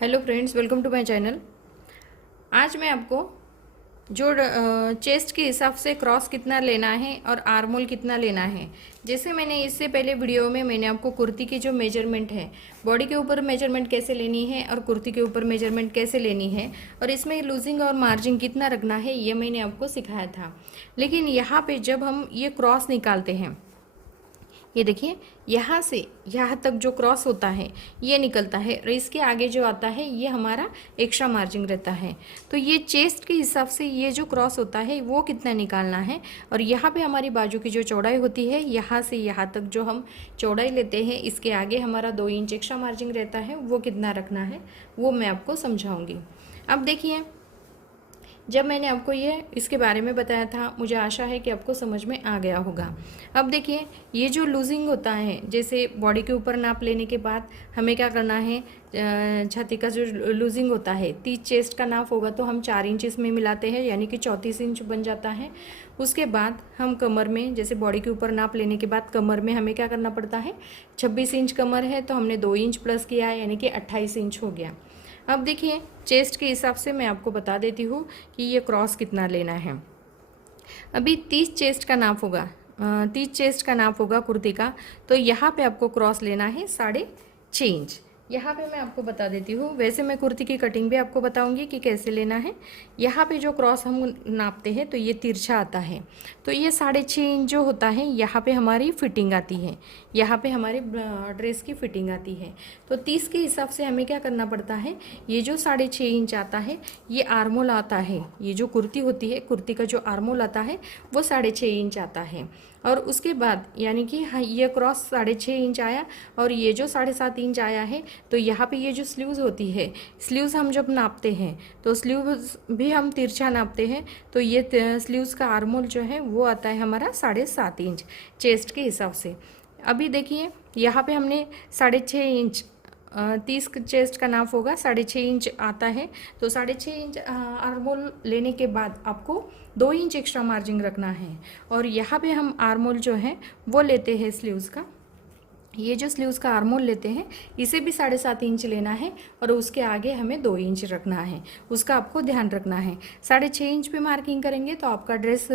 Hello friends, welcome to my channel. आज मैं आपको जो चेस्ट के हिसाब से क्रॉस कितना लेना है और आर्मोल कितना लेना है, जैसे मैंने इससे पहले वीडियो में मैंने आपको कुर्ती की जो मेजरमेंट है, बॉडी के ऊपर मेजरमेंट कैसे लेनी है और कुर्ती के ऊपर मेजरमेंट कैसे लेनी है और इसमें लूजिंग और मार्जिन कितना रखना है, ये मैंने आपको सिखाया था। लेकिन यहाँ पे जब हम ये क्रॉस निकालते हैं, ये देखिए यहाँ से यहाँ तक जो क्रॉस होता है ये निकलता है और इसके आगे जो आता है ये हमारा एक्स्ट्रा मार्जिन रहता है। तो ये चेस्ट के हिसाब से ये जो क्रॉस होता है वो कितना निकालना है और यहाँ पे हमारी बाजू की जो चौड़ाई होती है यहाँ से यहाँ तक जो हम चौड़ाई लेते हैं, इसके आगे हमारा 2 इंच एक्स्ट्रा मार्जिन रहता है, वो कितना रखना है वो मैं आपको समझाऊँगी। अब देखिए, जब मैंने आपको ये इसके बारे में बताया था, मुझे आशा है कि आपको समझ में आ गया होगा। अब देखिए, ये जो लूजिंग होता है, जैसे बॉडी के ऊपर नाप लेने के बाद हमें क्या करना है, छाती का जो लूजिंग होता है 30 चेस्ट का नाप होगा तो हम 4 इंच इसमें मिलाते हैं, यानी कि 34 इंच बन जाता है। उसके बाद हम कमर में, जैसे बॉडी के ऊपर नाप लेने के बाद कमर में हमें क्या करना पड़ता है, 26 इंच कमर है तो हमने 2 इंच प्लस किया है, यानी कि 28 इंच हो गया। अब देखिए, चेस्ट के हिसाब से मैं आपको बता देती हूँ कि ये क्रॉस कितना लेना है। अभी 30 चेस्ट का नाप होगा, 30 चेस्ट का नाप होगा कुर्ती का, तो यहाँ पे आपको क्रॉस लेना है 6.5 इंच। यहाँ पे मैं आपको बता देती हूँ, वैसे मैं कुर्ती की कटिंग भी आपको बताऊँगी कि कैसे लेना है। यहाँ पे जो क्रॉस हम नापते हैं तो ये तिरछा आता है, तो ये 6.5 इंच जो होता है यहाँ पे हमारी फिटिंग आती है, यहाँ पे हमारी ड्रेस की फिटिंग आती है। तो 30 के हिसाब से हमें क्या करना पड़ता है, ये जो 6.5 इंच आता है ये आर्मोल आता है, ये जो कुर्ती होती है, कुर्ती का जो आर्मोल आता है वो 6.5 इंच आता है। और उसके बाद यानी कि ये क्रॉस 6.5 इंच आया और ये जो 7.5 इंच आया है, तो यहाँ पे ये जो स्लीव्स होती है, स्लीव्स हम जब नापते हैं तो स्लीव्स भी हम तिरछा नापते हैं, तो ये स्लीव्स का आर्मोल जो है वो आता है हमारा 7.5 इंच चेस्ट के हिसाब से। अभी देखिए, यहाँ पे हमने 6.5 इंच 30 चेस्ट का नाप होगा, 6.5 इंच आता है, तो 6.5 इंच आर्मोल लेने के बाद आपको 2 इंच एक्स्ट्रा मार्जिन रखना है। और यहाँ पे हम आर्मोल जो है वो लेते हैं स्लीव्स का, ये जो स्लीव्स का आर्मोल लेते हैं इसे भी 7.5 इंच लेना है और उसके आगे हमें 2 इंच रखना है, उसका आपको ध्यान रखना है। 6.5 इंच पे मार्किंग करेंगे तो आपका ड्रेस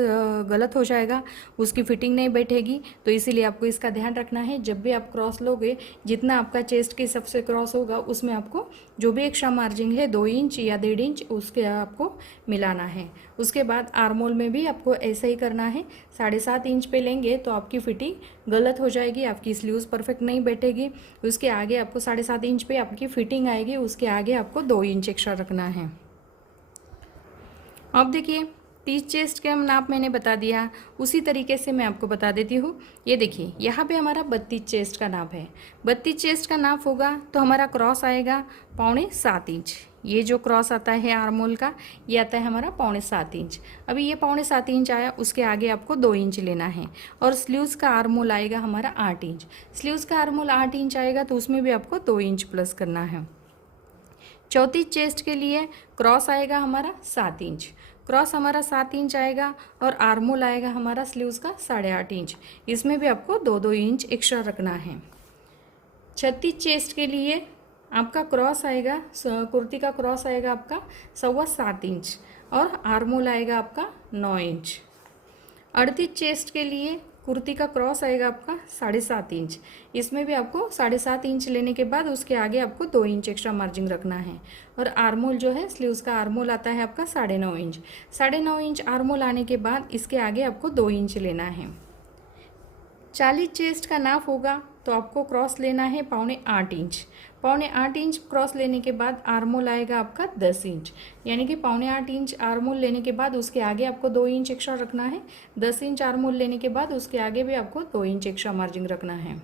गलत हो जाएगा, उसकी फिटिंग नहीं बैठेगी, तो इसीलिए आपको इसका ध्यान रखना है। जब भी आप क्रॉस लोगे, जितना आपका चेस्ट के हिसाब से क्रॉस होगा उसमें आपको जो भी एक्स्ट्रा मार्जिन है 2 इंच या 1.5 इंच उसके आपको मिलाना है। उसके बाद आर्मोल में भी आपको ऐसा ही करना है, 7.5 इंच पे लेंगे तो आपकी फिटिंग गलत हो जाएगी, आपकी स्लीव्स परफेक्ट नहीं बैठेगी। उसके आगे आपको 7.5 इंच पे आपकी फिटिंग आएगी, उसके आगे आपको 2 इंच एक्स्ट्रा रखना है। अब देखिए, 30 चेस्ट का नाप मैंने बता दिया, उसी तरीके से मैं आपको बता देती हूँ। ये देखिए, यहाँ पे हमारा 32 चेस्ट का नाप है, 32 चेस्ट का नाप होगा तो हमारा क्रॉस आएगा 7.25 इंच। ये जो क्रॉस आता है आर्मोल का, ये आता है हमारा 7.25 इंच। अभी ये 7.25 इंच आया, उसके आगे आपको 2 इंच लेना है। और स्लीव्स का आर्मोल आएगा हमारा 8 इंच। स्लीव्स का आर्मोल 8 इंच आएगा तो उसमें भी आपको 2 इंच प्लस करना है। चौथी चेस्ट के लिए क्रॉस आएगा हमारा 7 इंच, क्रॉस हमारा 7 इंच आएगा और आर्मोल आएगा हमारा स्लीव्स का 8.5 इंच, इसमें भी आपको 2-2 इंच एक्स्ट्रा रखना है। छत्तीस चेस्ट के लिए आपका क्रॉस आएगा, कुर्ती का क्रॉस आएगा आपका 7.25 इंच और आर्मोल आएगा आपका 9 इंच। 38 चेस्ट के लिए कुर्ती का क्रॉस आएगा आपका 7.5 इंच, इसमें भी आपको 7.5 इंच लेने के बाद उसके आगे आपको 2 इंच एक्स्ट्रा मार्जिन रखना है। और आर्मोल जो है, स्लीव्स का आर्मोल आता है आपका 9.5 इंच। 9.5 इंच आर्मोल आने के बाद इसके आगे आपको 2 इंच लेना है। 40 चेस्ट का नाप होगा तो आपको क्रॉस लेना है 7.25 इंच। 7.25 इंच क्रॉस लेने के बाद आर्मोल आएगा आपका 10 इंच, यानी कि 7.25 इंच आर्मोल लेने के बाद उसके आगे आपको 2 इंच एक्स्ट्रा रखना है। 10 इंच आर्मोल लेने के बाद उसके आगे भी आपको 2 इंच एक्स्ट्रा मार्जिन रखना है।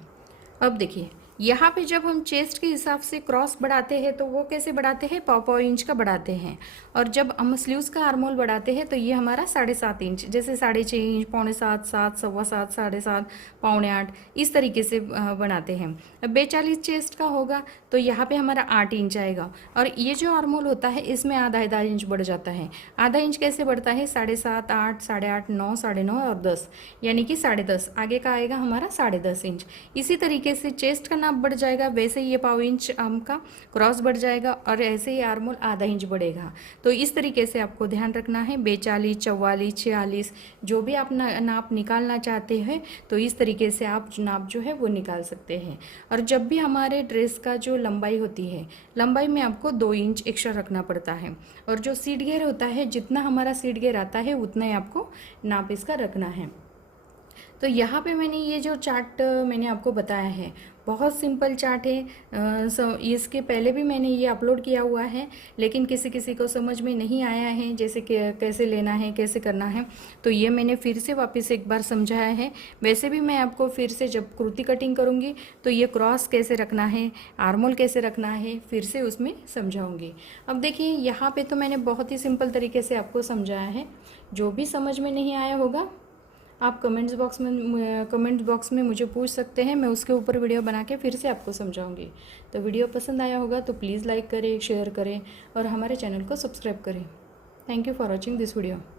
अब देखिए, यहाँ पे जब हम चेस्ट के हिसाब से क्रॉस बढ़ाते हैं तो वो कैसे बढ़ाते हैं, 5 इंच का बढ़ाते हैं। और जब हम स्लीव्स का आर्मोल बढ़ाते हैं तो ये हमारा 7.5 इंच, जैसे 6.5 इंच, 7.25, 7, 7.25, 7.5, 7.8, इस तरीके से बनाते हैं। अब 42 चेस्ट का होगा तो यहाँ पे हमारा 8 इंच आएगा और ये जो आर्मोल होता है इसमें आधा इंच बढ़ जाता है। आधा इंच कैसे बढ़ता है, 7.5, 8, 8.5, 9, 9.5 और 10, यानी कि 10.5, आगे का आएगा हमारा 10.5 इंच। इसी तरीके से चेस्ट का नाप बढ़ जाएगा वैसे ही ये पाव इंच आपका क्रॉस बढ़ जाएगा और ऐसे ही आर्म होल आधा इंच बढ़ेगा। तो इस तरीके से आपको ध्यान रखना है। 42, 44, 46 जो भी आप नाप निकालना चाहते हैं तो इस तरीके से आप नाप जो है वो निकाल सकते हैं। और जब भी हमारे ड्रेस का जो लंबाई होती है, लंबाई में आपको 2 इंच एक्स्ट्रा रखना पड़ता है। और जो सीट घेर होता है, जितना हमारा सीट घेर आता है उतना ही आपको नाप इसका रखना है। तो यहाँ पे मैंने ये जो चार्ट मैंने आपको बताया है, बहुत सिंपल चार्ट है। इसके पहले भी मैंने ये अपलोड किया हुआ है, लेकिन किसी किसी को समझ में नहीं आया है जैसे कि कैसे लेना है, कैसे करना है। तो ये मैंने फिर से वापस एक बार समझाया है। वैसे भी मैं आपको फिर से जब कुर्ती कटिंग करूँगी तो ये क्रॉस कैसे रखना है, आर्मोल कैसे रखना है, फिर से उसमें समझाऊँगी। अब देखिए यहाँ पर तो मैंने बहुत ही सिंपल तरीके से आपको समझाया है। जो भी समझ में नहीं आया होगा आप कमेंट्स बॉक्स में मुझे पूछ सकते हैं, मैं उसके ऊपर वीडियो बना के फिर से आपको समझाऊंगी। तो वीडियो पसंद आया होगा तो प्लीज़ लाइक करें, शेयर करें और हमारे चैनल को सब्सक्राइब करें। Thank you for watching this video.